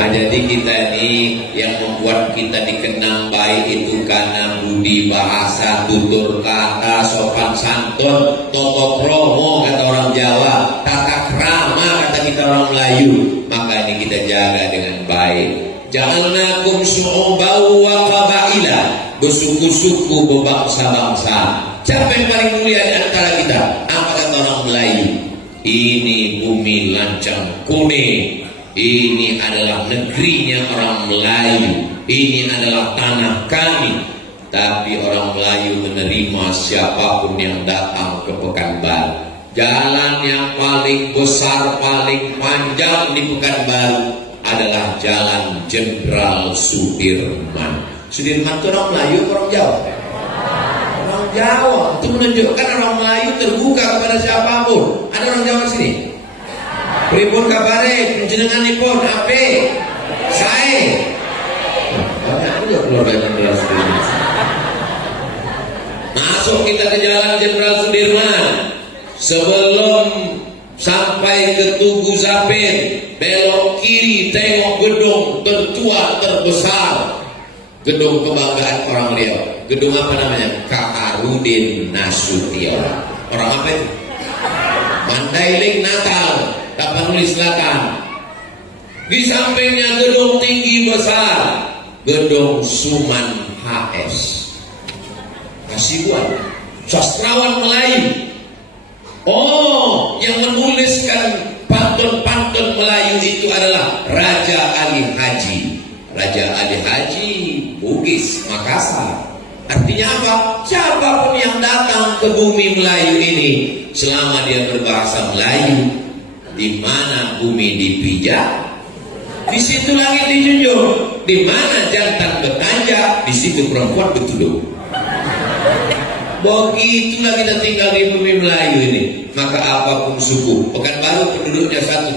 Nah, jadi kita ini yang membuat kita dikenang baik itu karena budi bahasa, tutur kata, sopan santun, toto kromo kata orang Jawa, tata krama kata kita orang Melayu. Maka ini kita jaga dengan baik. Ja'alnakum syu'uban wa qabaila, bersuku-suku, berbangsa-bangsa. Siapa yang paling mulia di antara kita? Apa kata orang Melayu? Ini bumi lancang kuning. Ini adalah negerinya orang Melayu. Ini adalah tanah kami. Tapi orang Melayu menerima siapapun yang datang ke Pekanbaru. Jalan yang paling besar, paling panjang di Pekanbaru adalah Jalan Jenderal Sudirman. Sudirman itu orang Melayu, orang Jawa? Orang Jawa. Itu menunjukkan orang Melayu terbuka kepada siapapun. Ada orang Jawa sini? Pripun kabare, panjenenganipun ape? Sae. Banyak juga keluarga Jenderal Sudirman. Masuk kita ke Jalan Jenderal Sudirman. Sebelum sampai ke Tugu Zapin, belok kiri tengok gedung tertua terbesar, gedung kebanggaan orang Riau. Gedung apa namanya? Kaharudin Nasution. Orang apa itu? Mandailing Natal, Tapanuli Selatan. Di sampingnya gedung tinggi besar, gedung Suman HS. Kasibuan, sastrawan Melayu. Oh, yang menuliskan pantun-pantun Melayu itu adalah Raja Ali Haji. Raja Ali Haji Bugis, Makassar. Artinya apa? Siapapun yang datang ke bumi Melayu ini, selama dia berbahasa Melayu, di mana bumi dipijak, di situ langit dijunjung. Di mana jantan bertanya, di situ perempuan bertudung. Begitulah kita tinggal di bumi Melayu ini. Maka apapun suku, Pekanbaru penduduknya 1,2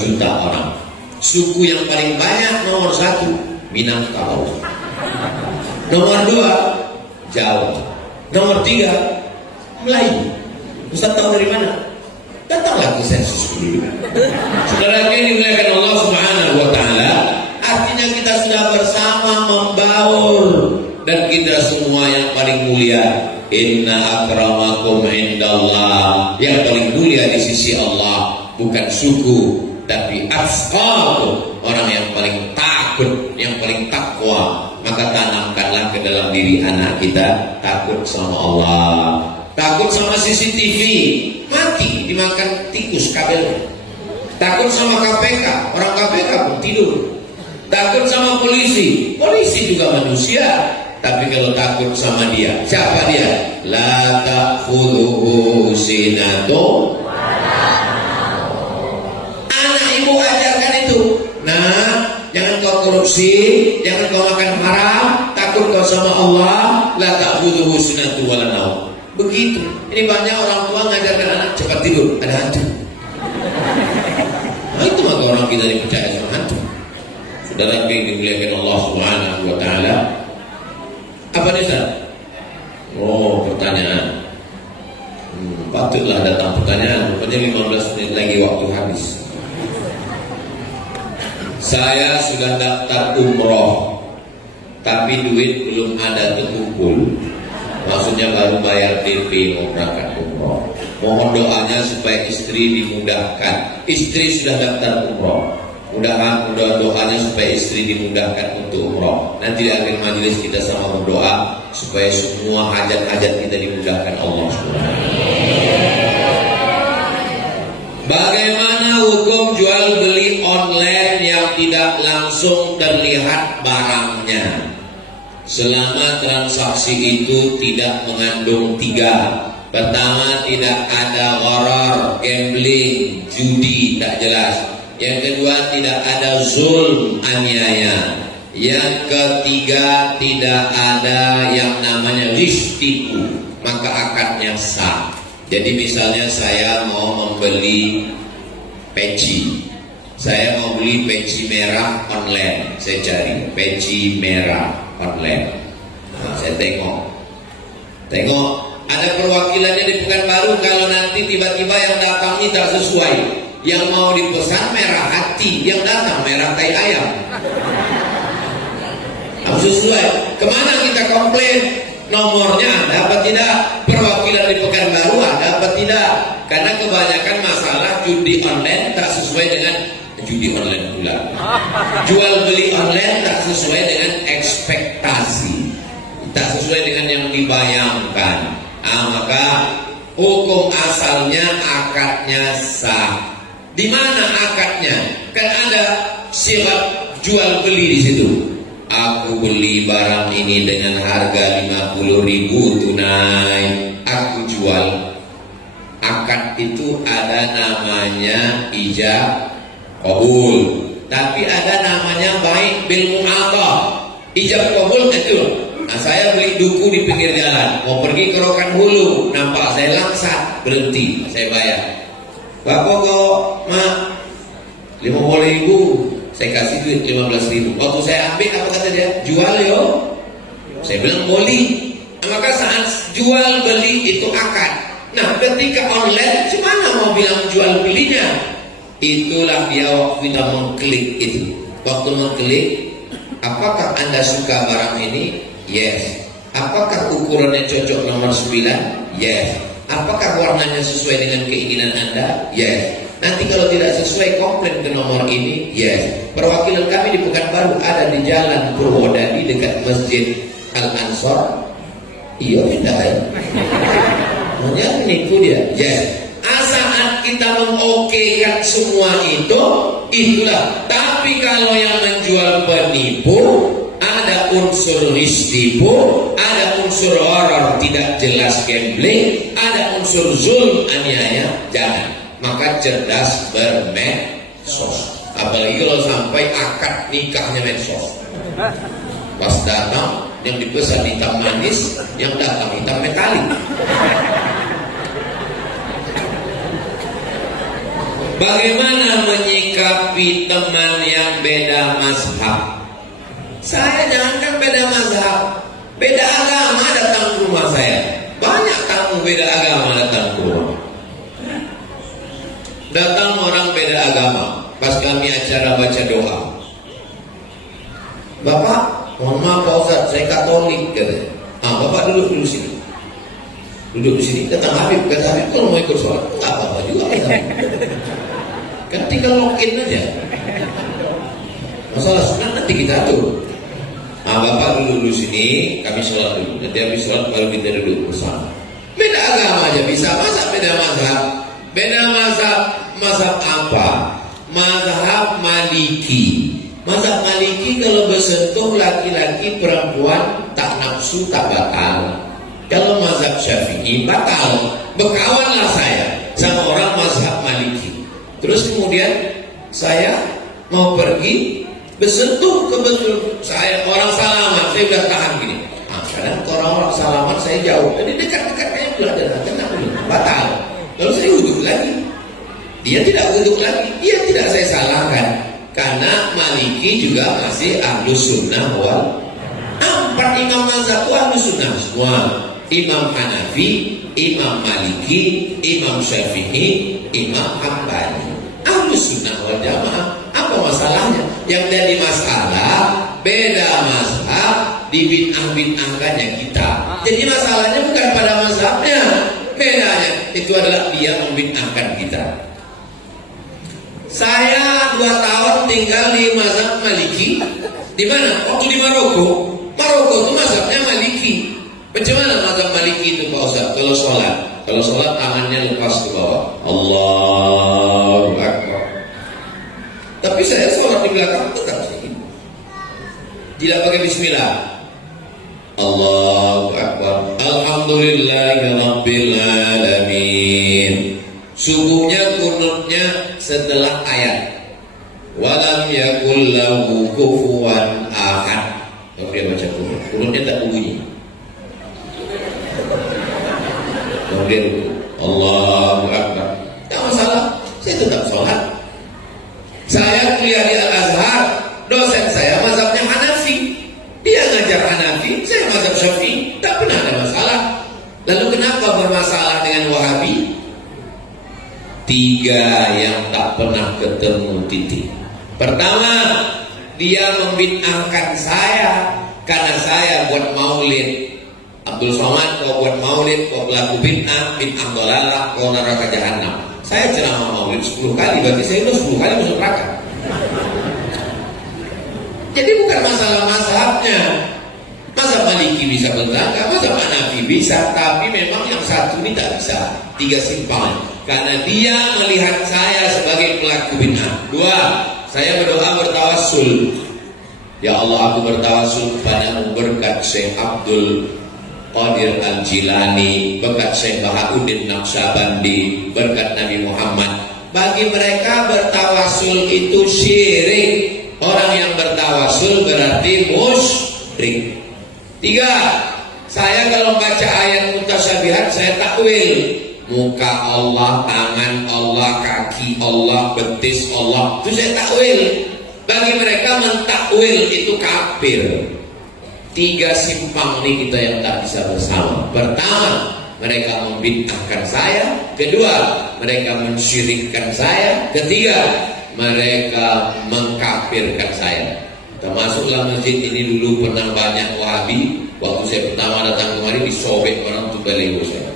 juta orang. Suku yang paling banyak nomor 1 Minangkabau, nomor 2 Jawa, nomor 3 Melayu. Ustaz tahu dari mana? Datanglah ke sensus penduduk. Saudara ini dimuliakan Allah Subhanahu wa taala. Artinya kita sudah bersama membaur, dan kita semua yang paling mulia. Inna akramakum indallah, yang paling mulia di sisi Allah bukan suku, tapi atqakum, orang yang paling takut, yang paling takwa. Maka tanamkanlah ke dalam diri anak kita takut sama Allah, takut sama CCTV, mati dimakan tikus kabel. Takut sama KPK, orang KPK pun tidur. Takut sama polisi, polisi juga manusia. Tapi kalau takut sama dia, siapa dia? La ta'khudhuhu sinatun. Anak ibu ajarkan itu. Nah, jangan kau korupsi, jangan kau makan haram, takut kau sama Allah. La ta'khudhuhu sinatun wala naum. Begitu. Ini banyak orang tua ngajarkan anak cepat tidur, ada hantu. Nah, itu maka orang kita dipercaya sama hantu. Saudara yang dimuliakan Allah Subhanahu wa taala. Apa nih Ustaz? Oh, pertanyaan. Patutlah datang pertanyaan. Rupanya 15 menit lagi waktu habis. Saya sudah daftar umroh, tapi duit belum ada terkumpul. Maksudnya baru bayar DP mau berangkat umroh. Mohon doanya supaya istri dimudahkan. Istri sudah daftar umroh. Mudah-mudahan doanya supaya istri dimudahkan untuk umroh. Nanti di akhir majelis kita sama berdoa supaya semua hajat-hajat kita dimudahkan Allah SWT. Bagaimana hukum jual beli online yang tidak langsung terlihat barangnya, selama transaksi itu tidak mengandung 3. Pertama, tidak ada gharar, gambling, judi tak jelas. Yang kedua, tidak ada zulm, aniaya. Yang ketiga, tidak ada yang namanya listiku, maka akadnya sah. Jadi misalnya saya mau membeli peci, saya mau beli peci merah online, saya cari peci merah online. Nah, saya tengok ada perwakilannya di Pekanbaru. Kalau nanti tiba-tiba yang datang ini tak sesuai, Yang mau dipesan merah hati, yang datang merah tai ayam. Harus sesuai. Kemana kita komplain? Nomornya ada apa tidak? Perwakilan di Pekanbaru ada apa tidak? Karena kebanyakan masalah judi online tak sesuai dengan judi online pula. Jual beli online tak sesuai dengan ekspektasi, tak sesuai dengan yang dibayangkan. Maka hukum asalnya akadnya sah. Di mana akadnya? Kan ada syarat jual beli di situ. Aku beli barang ini dengan harga 50.000 tunai, aku jual. Akad itu ada namanya ijab qabul, tapi ada namanya baik bil mu'athah. Ijab qabul itu. Nah, saya beli duku di pinggir jalan, mau pergi ke Rokan Hulu, nampak saya langsat, berhenti, saya bayar. Bapak kok, mak, 50.000. Saya kasih duit 15.000. Waktu saya ambil, apa kata dia? Jual yo. Saya bilang beli. Maka saat jual beli itu akad. Nah, ketika online, gimana mau bilang jual belinya? Itulah dia waktu kita mengklik itu. Waktu mengklik, apakah Anda suka barang ini? Yes. Apakah ukurannya cocok nomor 9? Yes. Apakah warnanya sesuai dengan keinginan Anda? Yes. Nanti kalau tidak sesuai komplain ke nomor ini, yes. Perwakilan kami di Pekanbaru ada di Jalan Purwodadi dekat Masjid Al-Ansor. Iya pindah ya. Makanya nipu dia. Yes. Saat kita mengokekan semua itu, itulah. Tapi kalau yang menjual penipu, ada unsur ristipu, ada unsur horor tidak jelas gambling, ada unsur zulm aniaya, jangan. Maka cerdas bermedsos. Apalagi kalau sampai akad nikahnya medsos. Pas datang yang dipesan hitam manis, yang datang hitam metalik. Bagaimana menyikapi teman yang beda mazhab? Saya jangankan beda mazhab, beda agama datang ke rumah saya. Banyak tamu beda agama datang ke rumah. Datang orang beda agama, pas kami acara baca doa. Bapak, mohon maaf Pak Ustaz, saya Katolik katanya. Bapak duduk dulu sini. Duduk di sini, datang Habib, kata Habib kalau mau ikut sholat, nggak apa-apa juga kan tinggal login aja. Masalah sunat nanti kita atur. Bapak dulu sini, kami sholat dulu. Nanti habis sholat baru kita duduk bersama. Beda agama aja bisa, masa beda mazhab? Beda mazhab, mazhab apa? Mazhab Maliki. Mazhab Maliki kalau bersentuh laki-laki perempuan tak nafsu tak batal. Kalau mazhab Syafi'i batal. Berkawanlah saya sama orang mazhab Maliki. Terus kemudian saya mau pergi bersentuh kebetulan saya orang salaman, saya udah tahan gini. Kadang orang-orang salaman saya jauh, jadi dekat-dekatnya belajar tenang dulu, batal. Lalu saya wudhu lagi, dia tidak wudhu lagi, dia tidak saya salahkan, karena Maliki juga masih ahlus sunnah wal. Empat imam mazhab ahlus sunnah semua, Imam Hanafi, Imam Maliki, Imam Syafi'i, Imam Hambali, ahlus sunnah wal jamaah. Apa masalahnya? Yang jadi masalah beda mazhab, dibid'ah-bid'ahkannya kita. Jadi masalahnya bukan pada mazhabnya, bedanya itu adalah dia membid'ahkan kita. Saya 2 tahun tinggal di mazhab Maliki. Di mana? Waktu di Maroko. Maroko itu mazhabnya Maliki. Bagaimana mazhab Maliki itu Pak Ustaz? Kalau sholat tangannya lepas ke bawah. Allahu Akbar. Tapi saya sholat di belakang tetap begini. Tidak pakai bismillah. Allahu Akbar. Alhamdulillahirabbil alamin. Subuhnya kunutnya setelah ayat. Walam yakul lahu kufuwan ahad. Kalau dia baca kunutnya tak bunyi. Kemudian Allahu Akbar. Tak masalah. Saya tetap sholat. Saya kuliah di Al-Azhar, dosen saya mazhabnya Hanafi. Dia ngajar Hanafi, saya mazhab Syafi'i. Tak pernah ada masalah. Lalu kenapa bermasalah dengan Wahabi? 3 tiga yang tak pernah ketemu titik. Pertama, dia membid'ahkan saya karena saya buat maulid. Abdul Somad, kau buat maulid, kau pelaku bid'ah dolalah, kau neraka jahanam. Saya ceramah maulid 10 kali, berarti saya itu 10 kali masuk neraka. Jadi bukan masalah mazhabnya. Mazhab Maliki bisa bertangga, mazhab Hanafi bisa, tapi memang yang satu ini tak bisa. 3 simpang. Karena dia melihat saya sebagai pelaku bid'ah. 2, saya berdoa bertawassul. Ya Allah, aku bertawassul kepadamu berkat Syekh Abdul Qadir Al-Jilani, berkat Syekh Bahauddin Naqsyabandi, berkat Nabi Muhammad. Bagi mereka bertawassul itu syirik. Orang yang bertawassul berarti musyrik. 3, saya kalau baca ayat mutasyabihat saya takwil. Muka Allah, tangan Allah, kaki Allah, betis Allah, itu saya takwil. Bagi mereka mentakwil itu kafir. 3 simpang ini kita yang tak bisa bersama. Pertama, mereka membid'ahkan saya. Kedua, mereka mensyirikkan saya. Ketiga, mereka mengkafirkan saya. Termasuklah masjid ini dulu pernah banyak Wahabi. Waktu saya pertama datang kemari disobek orang tuh belego saya.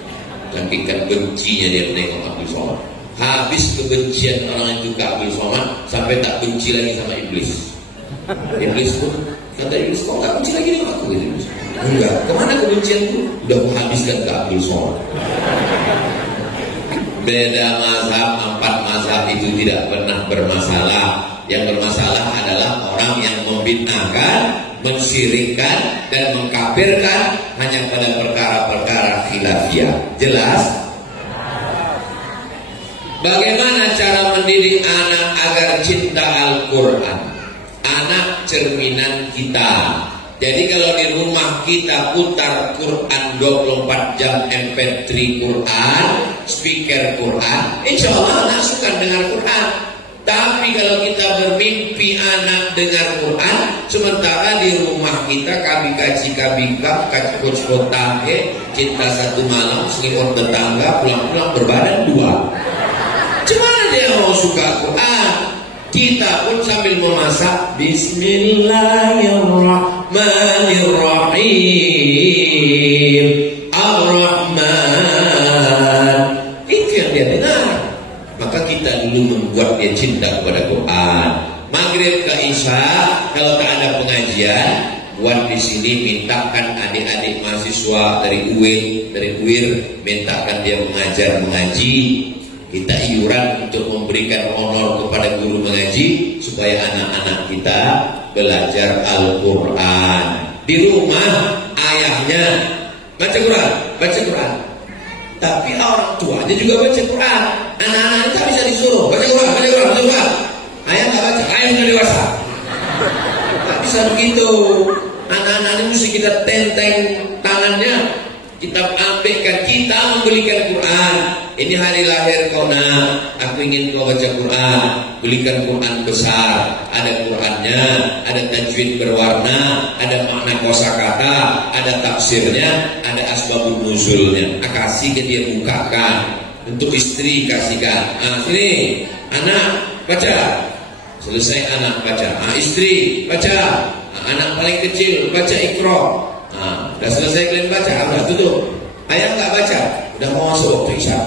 Saking bencinya dia menengok Abdul Somad. Habis kebencian orang itu ke Abdul Somad sampai tak benci lagi sama iblis. Iblis pun kata iblis, kok gak benci lagi dengan aku? Enggak, kemana kebencianku? Udah menghabiskan ke Abdul Somad. Beda mazhab, 4 mazhab itu tidak pernah bermasalah. Yang bermasalah adalah orang yang membid'ahkan, mensyirikkan dan mengkafirkan hanya pada perkara-perkara khilafiyah. Jelas? Bagaimana cara mendidik anak agar cinta Al-Quran? Anak cerminan kita. Jadi kalau di rumah kita putar Quran 24 jam, MP3 Quran, speaker Quran, insya Allah anak suka dengar Quran. Tapi kalau kita bermimpi anak dengar Quran, sementara di rumah kita kabika, kaci kotahe, cinta satu malam, selimut tetangga, pulang-pulang berbadan 2. Gimana dia mau suka Quran? Kita pun sambil memasak, Bismillahirrahmanirrahim, Ar-Rahman. Itu yang dia dengar. Maka kita dulu membuat dia cinta kepada Quran. Maghrib ke Isya, kalau tak ada pengajian, buat di sini mintakan adik-adik mahasiswa dari UIR, mintakan dia mengaji. Kita iuran untuk memberikan honor kepada guru mengaji supaya anak-anak kita belajar Al-Quran. Di rumah ayahnya baca Quran. Tapi orang tuanya juga baca Quran. Anak-anak kita bisa disuruh baca Quran. Ayah nggak baca, ayah sudah dewasa. Tak bisa begitu. Anak-anak ini mesti kita tenteng tangannya, kita ambilkan, kita membelikan Quran. Ini hari lahir kau nak, aku ingin kau baca Quran. Belikan Quran besar, ada Qurannya, ada tajwid berwarna, ada makna kosakata, ada tafsirnya, ada asbabun nuzulnya. Kasih ke dia, bukakan. Untuk istri kasihkan. Sini anak baca. Selesai anak baca. Istri baca. Anak paling kecil baca Iqra. Udah selesai kalian baca, udah tutup. Ayah nggak baca, udah mau masuk waktu Isya.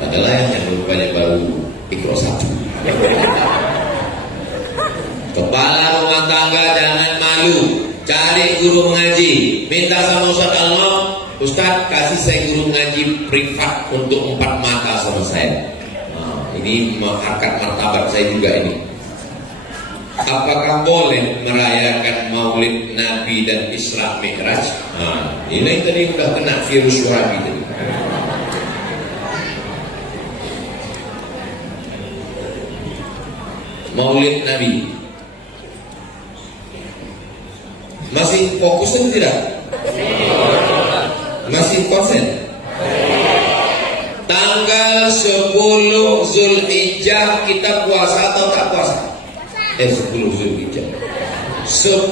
Padahal ayahnya rupanya baru Iqra 1. Kepala rumah tangga jangan malu, cari guru mengaji, minta sama Ustaz Allah, Ustaz kasih saya guru mengaji privat untuk 4 mata sama saya. Ini mengangkat martabat saya juga ini. Apakah boleh merayakan Maulid Nabi dan Isra Mi'raj? Ini tadi sudah kena virus Wahabi tadi. Maulid Nabi masih fokus atau tidak? Masih konsen? Tanggal 10 Zulhijjah kita puasa atau tak puasa? 10 Zulhijjah. 10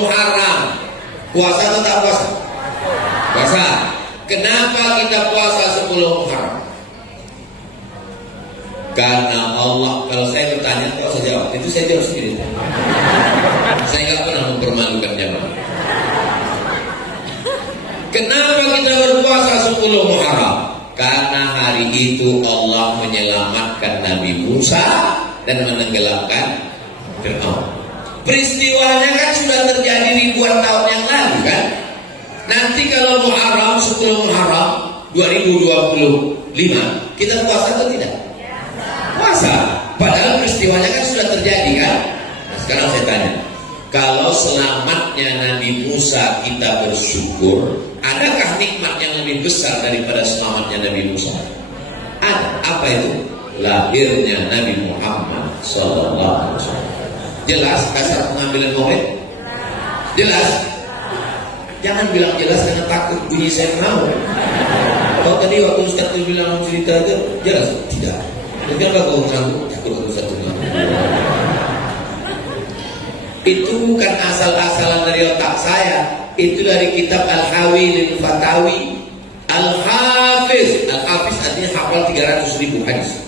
Muharram puasa atau tak puasa? Puasa. Kenapa kita puasa 10 Muharram? Karena Allah, kalau saya bertanya, kok saya jawab? Itu saya jawab sendiri. Saya nggak pernah mempermalukan jamaah. Kenapa kita berpuasa 10 Muharram? Karena hari itu Allah menyelamatkan Nabi Musa dan menenggelamkan Fir'aun. Peristiwanya kan sudah terjadi ribuan tahun yang lalu kan? Nanti kalau Muharram 10 Muharram 2025 kita puasa atau tidak? Puasa. Padahal peristiwanya kan sudah terjadi kan? Nah, sekarang saya tanya, kalau selamatnya Nabi Musa kita bersyukur, adakah nikmat yang lebih besar daripada selamatnya Nabi Musa? Ada. Apa itu? Lahirnya Nabi Muhammad SAW. Jelas kasar pengambilan maulid? Jelas? Jangan bilang jelas dengan takut bunyi saya mau. Kalau tadi waktu Ustaz itu bilang cerita itu jelas? Tidak. Mungkin kau sanggup takut Ustaz itu. Itu bukan asal-asalan dari otak saya. Itu dari kitab Al-Hawi lil Fatawi. Al-Hafiz artinya hafal 300.000 hadis.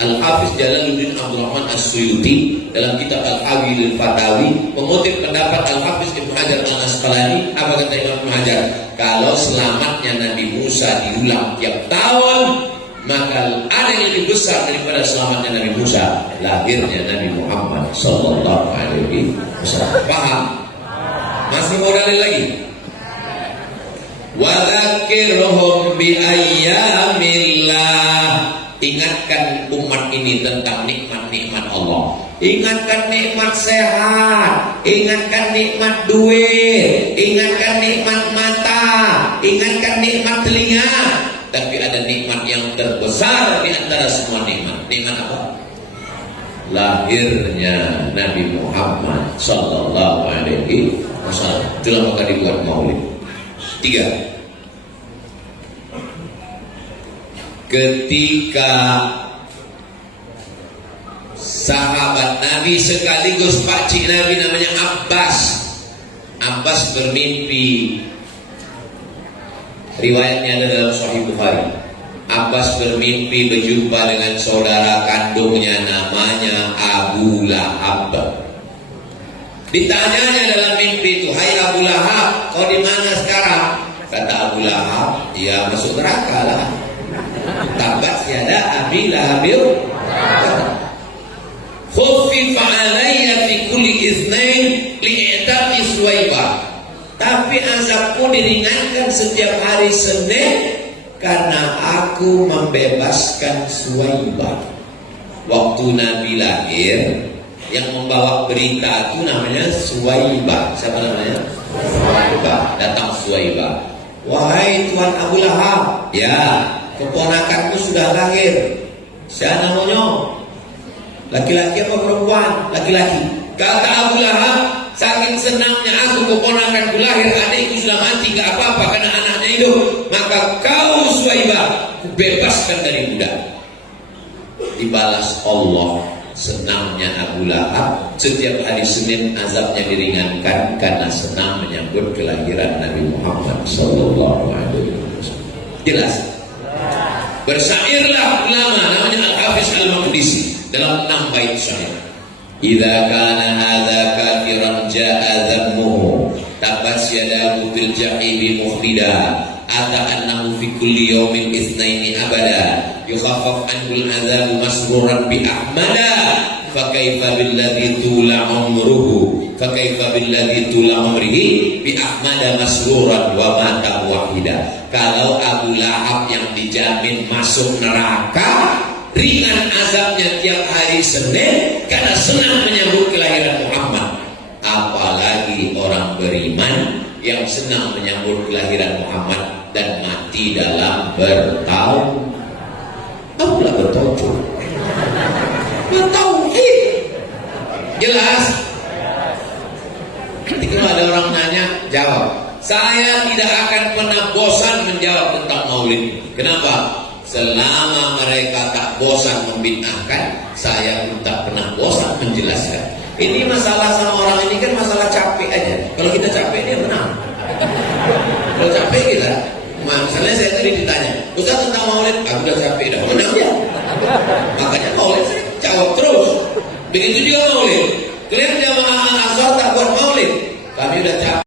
Al-Hafiz Jalaluddin Abdurrahman As-Suyuti dalam kitab Al-Hawi lil Fatawi mengutip pendapat Al-Hafiz Ibnu Hajar Al-Asqalani. Apa kata Imam Ibnu Hajar? Kalau selamatnya Nabi Musa diulang tiap tahun, maka ada yang lebih besar daripada selamatnya Nabi Musa, lahirnya Nabi Muhammad sallallahu alaihi wasallam. Paham? Masih mau dalil lagi? Wa dzakirhum bi ayyamillah. Ingatkan umat ini tentang nikmat-nikmat Allah. Ingatkan nikmat sehat, ingatkan nikmat duit, ingatkan nikmat mata, ingatkan nikmat telinga. Tapi ada nikmat yang terbesar di antara semua nikmat. Nikmat apa? Lahirnya Nabi Muhammad sallallahu alaihi wasallam. Itulah maka dibuat maulid. 3. Ketika sahabat Nabi sekaligus pakcik Nabi namanya Abbas bermimpi. Riwayatnya ada dalam Sahih Bukhari. Abbas bermimpi berjumpa dengan saudara kandungnya namanya Abu Lahab. Ditanyanya dalam mimpi itu, "Hai Abu Lahab, kau di mana sekarang?" Kata Abu Lahab, "Ya masuk neraka lah. Tabat yada Abi Lahabil." Khuffifa alayya fi kulli itsnain li'taqi Suwaibah. Tapi azabku diringankan setiap hari Senin karena aku membebaskan Suwaibah. Waktu Nabi lahir, yang membawa berita itu namanya Suwaibah. Siapa namanya? Suwaibah. Datang Suwaibah. "Wahai Tuan Abu Lahab, ya, keponakanku sudah lahir. Siapa namanya? Laki-laki apa perempuan? Laki-laki." Kata Abu Lahab, "Saking senangnya aku keponakanku lahir, adikku sudah mati, gak apa-apa karena anaknya hidup. Maka kau Suwaibah, bebaskan dari budak." Dibalas Allah, senangnya Abu Lahab setiap hari Senin azabnya diringankan karena senang menyambut kelahiran Nabi Muhammad sallallahu alaihi wasallam. Jelas? Bersairlah ulama namanya Al-Hafiz Al-Maqdisi dalam 6 bait syair. "Idza kana hadza kafiran ja'a dhammuhu tabas yadahu fil jahimi muhdida ata annahu fi kulli yawmin itsnaini abada yukhaffaf anhu al-'adzabu masruran bi ahmada fa kaifa billadzi tula umruhu fa kaifa billadzi tula umrihi bi ahmada masruran wa mata wahida." Kalau Abu Lahab yang dijamin masuk neraka, ringan azabnya tiap hari Senin karena senang menyambut kelahiran Muhammad, apalagi orang beriman yang senang menyambut kelahiran Muhammad dan mati dalam bertauhid. Taulah bertauhid. Bertauhid. Jelas? Ketika ada orang nanya, jawab. Saya tidak akan pernah bosan menjawab tentang maulid. Kenapa? Selama mereka tak bosan membid'ahkan, saya pun tak pernah bosan menjelaskan. Ini masalah sama orang ini kan masalah capek aja. Kalau kita capek dia menang. Kalau capek kita, misalnya saya tadi ditanya, "Ustaz tentang maulid," aku udah capek dah, menang dia. Makanya maulid, saya jawab terus. Begitu juga maulid. Kalian jamaah Ansor tak buat maulid. Kami udah capek.